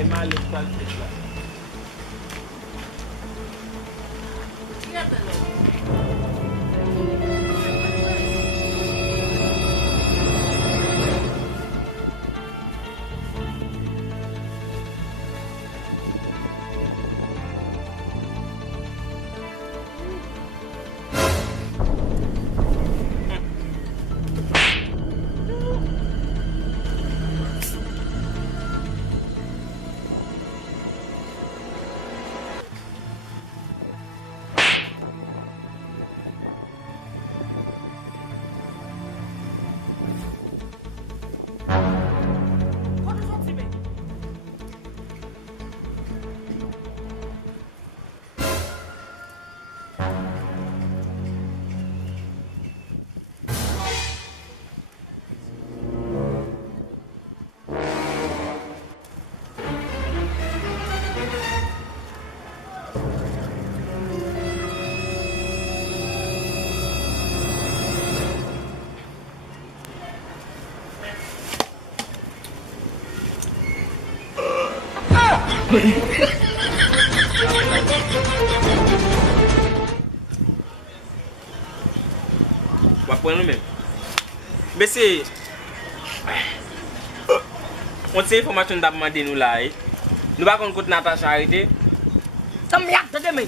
bay mal pral fet la. Wapwen nou men. Bese, on se informasyon dap mande nou la e. Nou ba kon kote Natasha arete. Tam yak te de men.